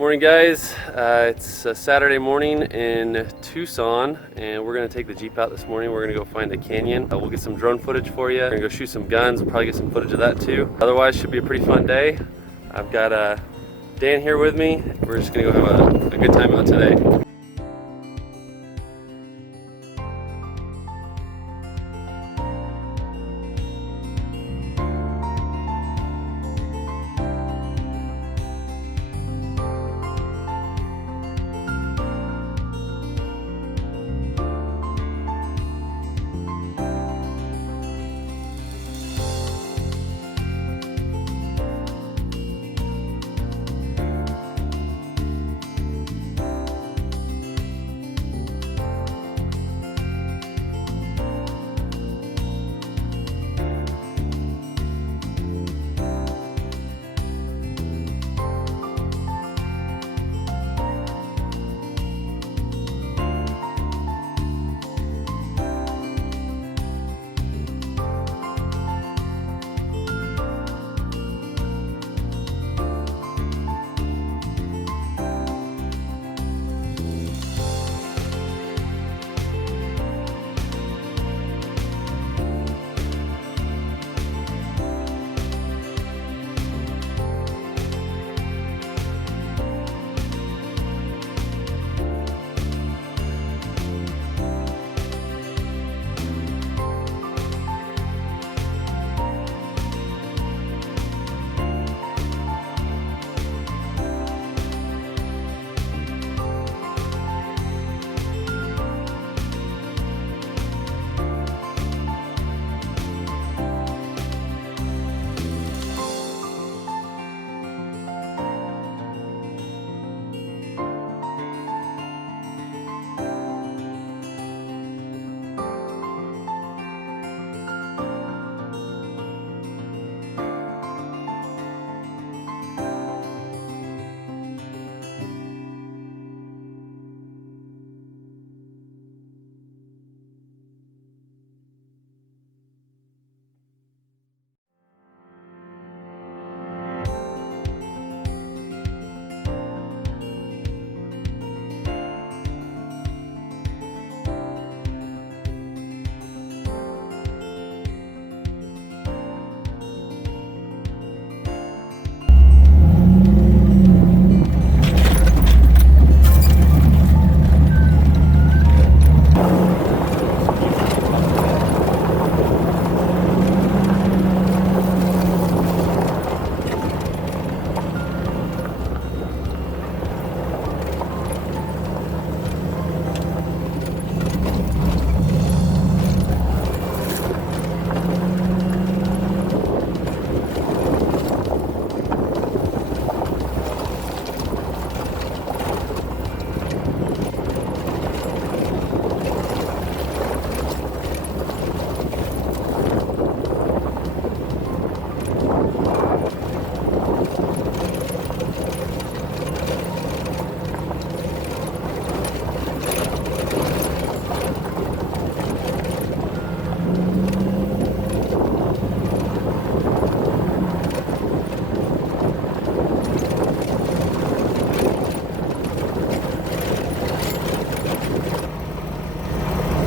Morning guys, it's a Saturday morning in Tucson and we're going to take the Jeep out this morning. We're going to go find a canyon. We'll get some drone footage for you. We're going to go shoot some guns. We'll probably get some footage of that too. Otherwise, should be a pretty fun day. I've got Dan here with me. We're just going to go have a good time out today.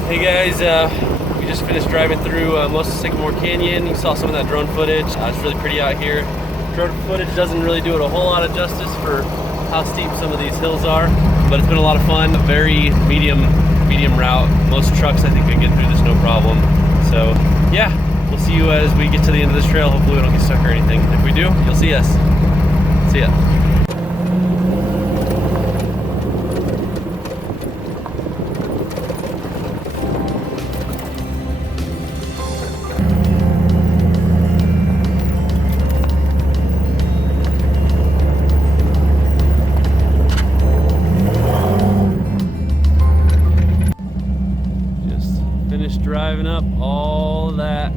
Hey guys, we just finished driving through most of Sycamore Canyon. You saw some of that drone footage. It's really pretty out here. Drone footage doesn't really do it a whole lot of justice for how steep some of these hills are, but it's been a lot of fun. A very medium route. Most trucks I think can get through this no problem. So yeah, we'll see you as we get to the end of this trail. Hopefully we don't get stuck or anything. If we do, you'll see us. See ya. Driving up all that,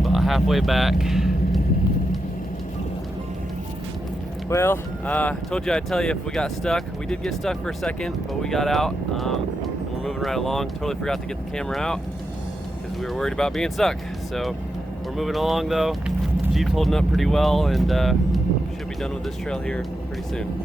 about halfway back. Well, I told you I'd tell you if we got stuck. We did get stuck for a second, but we got out. And we're moving right along. Totally forgot to get the camera out because we were worried about being stuck. So we're moving along though. Jeep's holding up pretty well, and should be done with this trail here pretty soon.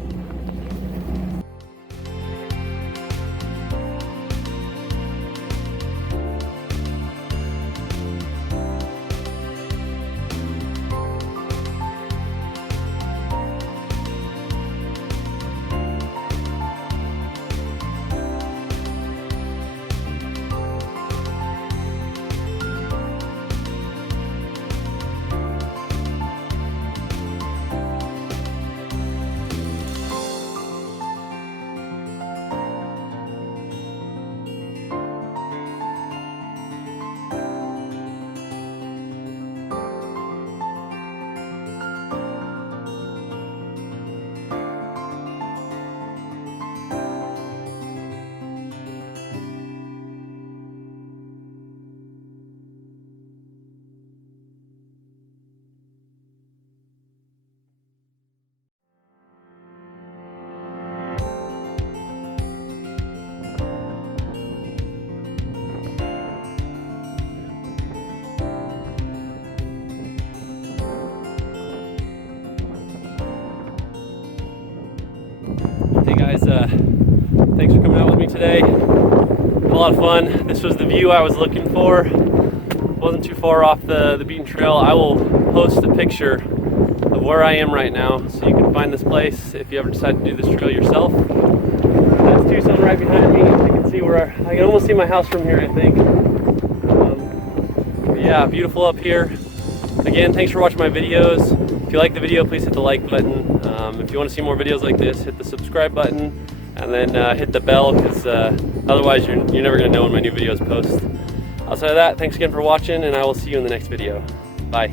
Hey guys, thanks for coming out with me today. A lot of fun. This was the view I was looking for. Wasn't too far off the beaten trail. I will post a picture of where I am right now so you can find this place if you ever decide to do this trail yourself. That's Tucson right behind me. You can see where I can almost see my house from here, I think. Yeah, beautiful up here. Again, thanks for watching my videos. If you like the video, please hit the like button. If you want to see more videos like this, hit the subscribe button and then hit the bell, because otherwise you're never going to know when my new videos post. Outside of that, thanks again for watching, and I will see you in the next video. Bye.